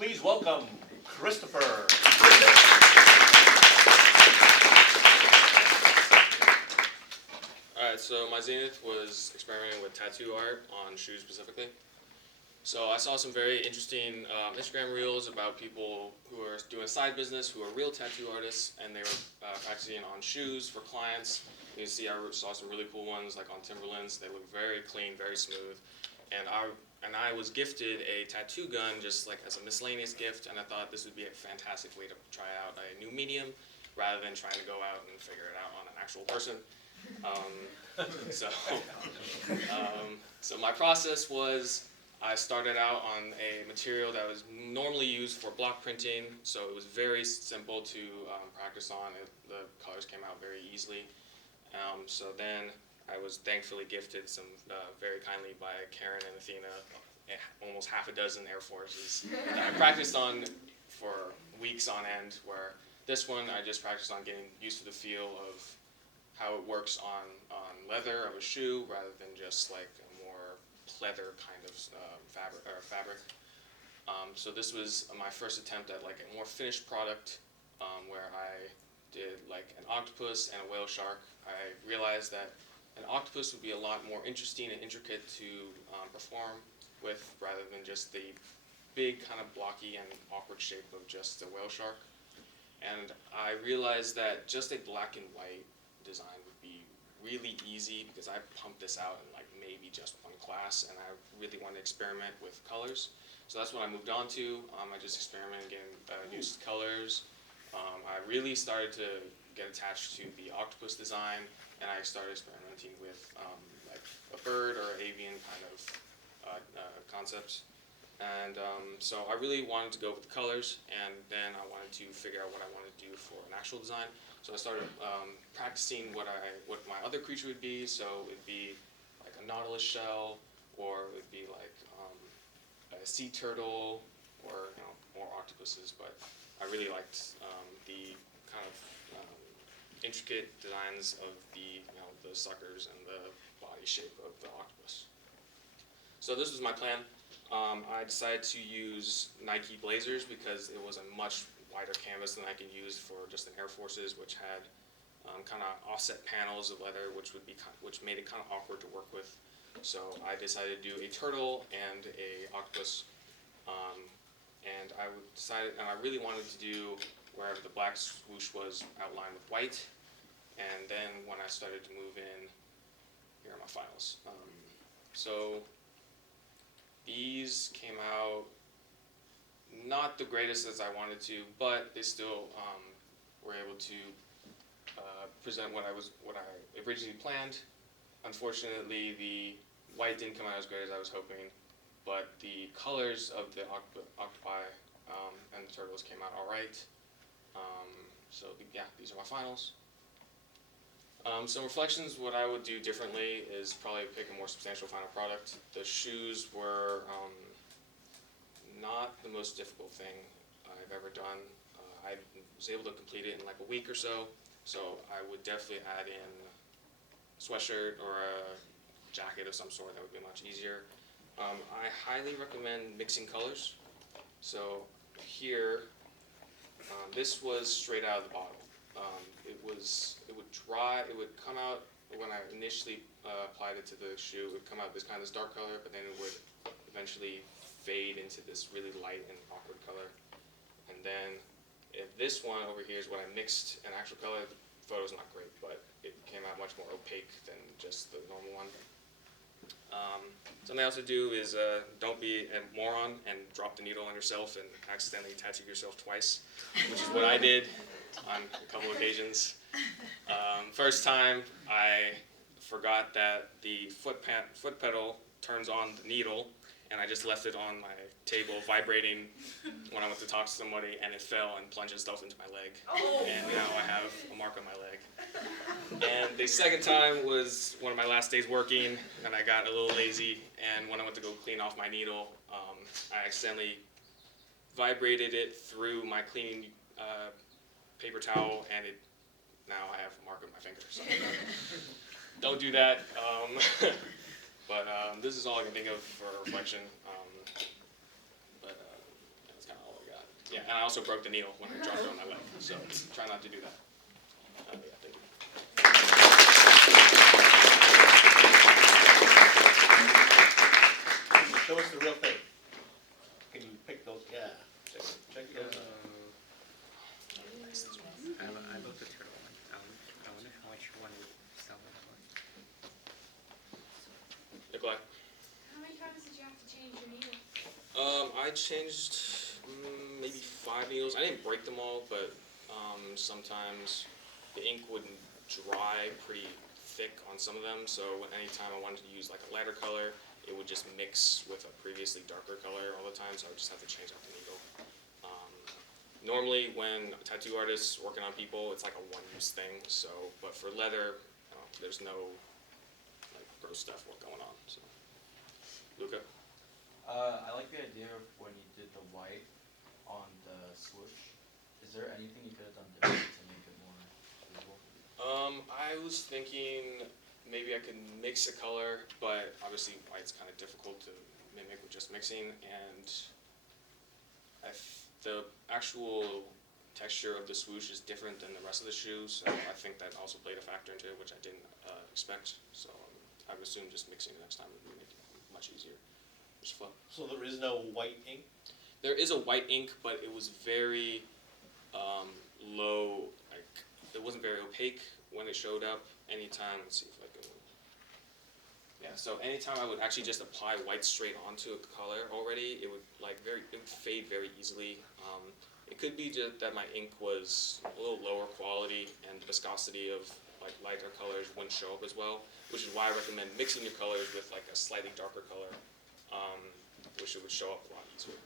Please welcome Christopher. Alright, so my Zenith was experimenting with tattoo art on shoes specifically. So I saw some very interesting Instagram reels about people who are doing a side business, who are real tattoo artists, and they were practicing on shoes for clients. You can see I saw some really cool ones like on Timberlands. They look very clean, very smooth. And I was gifted a tattoo gun just like as a miscellaneous gift, and I thought this would be a fantastic way to try out a new medium rather than trying to go out and figure it out on an actual person. So my process was I started out on a material that was normally used for block printing, so it was very simple to practice on. The colors came out very easily. So then I was thankfully gifted some very kindly by Karen and Athena, almost half a dozen Air Forces that I practiced on for weeks on end, where this one I just practiced on getting used to the feel of how it works on leather of a shoe rather than just like a more pleather kind of fabric. So this was my first attempt at like a more finished product where I did like an octopus and a whale shark. I realized that an octopus would be a lot more interesting and intricate to perform with rather than just the big kind of blocky and awkward shape of just a whale shark. And I realized that just a black and white design would be really easy because I pumped this out in like maybe just one class, and I really wanted to experiment with colors. So that's what I moved on to. I just experimented getting used to colors. I really started to get attached to the octopus design, and I started experimenting with like a bird or avian kind of concepts. And so I really wanted to go with the colors, and then I wanted to figure out what I wanted to do for an actual design. So I started practicing what my other creature would be. So it'd be like a nautilus shell, or it would be like a sea turtle, or more octopuses. But I really liked the kind of intricate designs of the suckers and the body shape of the octopus. So this was my plan. I decided to use Nike Blazers because it was a much wider canvas than I could use for just an Air Forces, which had kind of offset panels of leather, which made it kind of awkward to work with. So I decided to do a turtle and a octopus, and I really wanted to do wherever the black swoosh was outlined with white. And then when I started to move in, here are my files. So these came out not the greatest as I wanted to, but they still were able to present what I originally planned. Unfortunately, the white didn't come out as great as I was hoping, but the colors of the octopi and the turtles came out all right. So yeah, these are my finals. Some reflections, what I would do differently is probably pick a more substantial final product. The shoes were not the most difficult thing I've ever done. I was able to complete it in like a week or so I would definitely add in a sweatshirt or a jacket of some sort. That would be much easier. I highly recommend mixing colors. So here, this was straight out of the bottle. It would dry, it would come out, when I initially applied it to the shoe, it would come out this kind of dark color, but then it would eventually fade into this really light and awkward color. And then this one over here is what I mixed an actual color. The photo's not great, but it came out much more opaque than just the normal one. Something else to do is don't be a moron and drop the needle on yourself and accidentally tattoo yourself twice, which is what I did on a couple occasions. First time, I forgot that the foot pedal turns on the needle, and I just left it on my table vibrating when I went to talk to somebody, and it fell and plunged itself into my leg. Oh. And now I have a mark on my leg. And the second time was one of my last days working, and I got a little lazy, and when I went to go clean off my needle, I accidentally vibrated it through my cleaning paper towel, and now I have a mark on my finger. So don't do that. But this is all I can think of for reflection. But that's kind of all and I also broke the needle when I dropped it on my leg. So try not to do that. Yeah, thank you. Show us the real thing. Can you pick those? Yeah. Check those out. I love the turtle one. I wonder how much one would sell it for. Nikolai. How many times did you have to change your needle? I changed maybe 5 needles. I didn't break them all, but sometimes the ink would dry pretty thick on some of them. So anytime I wanted to use like a lighter color, it would just mix with a previously darker color all the time. So I would just have to change out the needle. Normally, when a tattoo artist is working on people, it's like a one-use thing. So, but for leather, there's no like gross stuff going on. So, Luca. I like the idea of when you did the white on the swoosh. Is there anything you could have done different to make it more visible? I was thinking maybe I could mix a color, but obviously white's kind of difficult to mimic with just mixing, and the actual texture of the swoosh is different than the rest of the shoe, so I think that also played a factor into it, which I didn't expect. So I would assume just mixing it next time would make it much easier. Just flow. So there is no white ink? There is a white ink, but it was very low, like it wasn't very opaque when it showed up. Anytime, let's see if I can, yeah, so anytime I would actually just apply white straight onto a color already, it would it would fade very easily. It could be just that my ink was a little lower quality and the viscosity of like lighter colors wouldn't show up as well, which is why I recommend mixing your colors with like a slightly darker color, which it would show up a lot easier.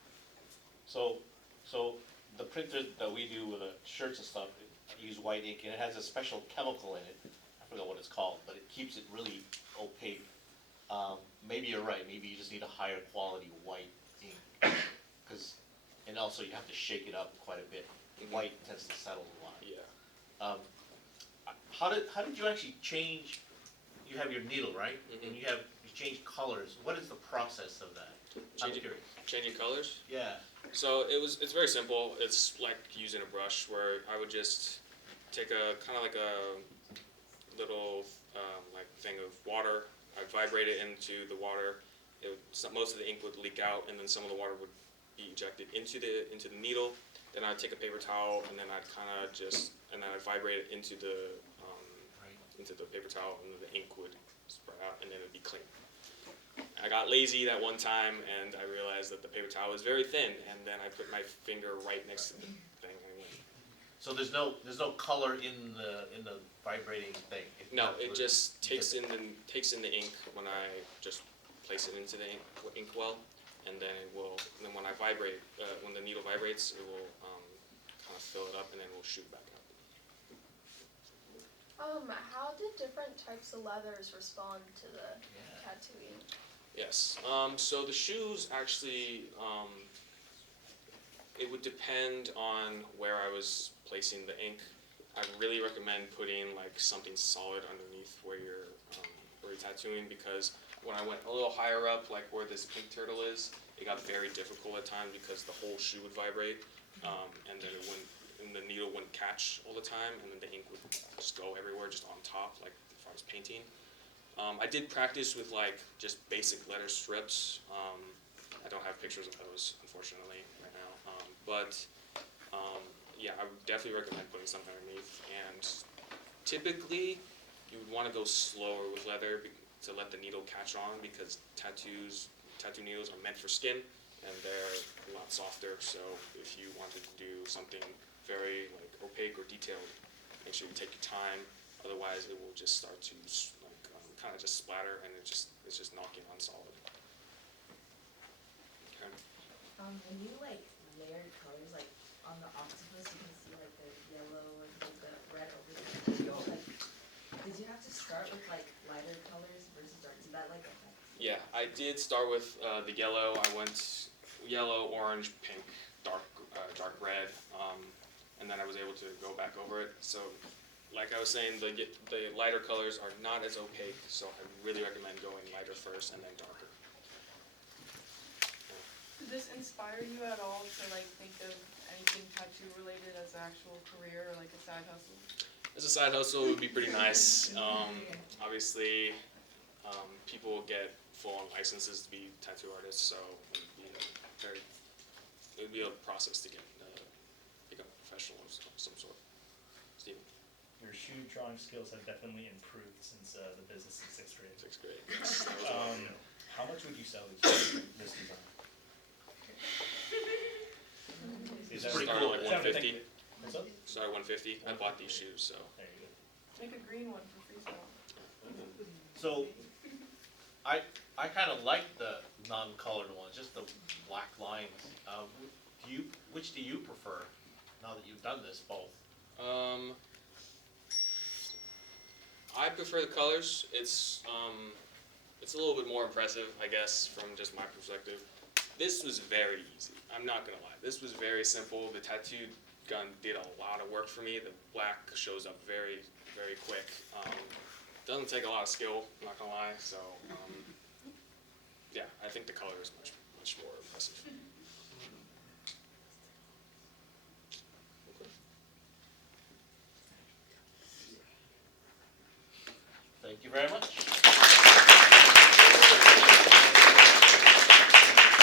So the printer that we do with the shirts and stuff, it use white ink, and it has a special chemical in it. I forgot what it's called, but it keeps it really opaque. Maybe you're right. Maybe you just need a higher quality white ink, and also you have to shake it up quite a bit. White tends to settle a lot. Yeah. How did you actually change? You have your needle, right? And you change colors. What is the process of that? Changing colors? Yeah. So it's very simple. It's like using a brush where I would just take a kind of like a little like thing of water. I'd vibrate it into the water. Most of the ink would leak out, and then some of the water would be ejected into the needle. Then I'd take a paper towel, and then I'd I'd vibrate it into the paper towel, and then the ink would spread out, and then it'd be clean. I got lazy that one time, and I realized that the paper towel was very thin, and then I put my finger right next to the thing. So there's no color in the vibrating thing. No, it just takes in the ink when I just place it into the ink well, and then when I vibrate, when the needle vibrates, it will kind of fill it up, and then it will shoot back out. How did different types of leathers respond to the tattooing? Yes. So the shoes actually, it would depend on where I was placing the ink. I really recommend putting like something solid underneath where you're tattooing, because when I went a little higher up, like where this pink turtle is, it got very difficult at times because the whole shoe would vibrate, and then the needle wouldn't catch all the time, and then the ink would just go everywhere, just on top, like if I was painting. I did practice with like just basic letter strips. I don't have pictures of those, unfortunately, right now. Yeah, I would definitely recommend putting something underneath. And typically, you would want to go slower with leather to let the needle catch on, because tattoo needles are meant for skin, and they're a lot softer. So if you wanted to do something very like opaque or detailed, make sure you take your time. Otherwise, it will just start to kind of just splatter, and it's just knocking on solid. Okay. When you like layered colors, like on the octopus, you can see like the yellow and the red over there. Like, did you have to start with like lighter colors versus dark? Did that like affect? Yeah, I did start with the yellow. I went yellow, orange, pink, dark red, and then I was able to go back over it. So, like I was saying, the lighter colors are not as opaque, so I really recommend going lighter first and then darker. Did this inspire you at all to like think of anything tattoo related as an actual career or like a side hustle? As a side hustle, it would be pretty nice. Obviously, people get full-on licenses to be tattoo artists, so it would be a process to get become a professional of some sort. Steven, Your shoe drawing skills have definitely improved since the business in 6th grade. 6th grade. Yes, that was a while ago. How much would you sell this design? Is that pretty Started cool. like 150. What's up? Started 150. I bought these shoes, so. There you go. Make a green one for freestyle. So, I kind of like the non-colored ones, just the black lines. Which do you prefer, now that you've done this both? I prefer the colors. It's a little bit more impressive, I guess, from just my perspective. This was very easy. I'm not gonna lie. This was very simple. The tattoo gun did a lot of work for me. The black shows up very, very quick. Doesn't take a lot of skill. I'm not gonna lie. So, yeah, I think the color is much more impressive. Thank you very much.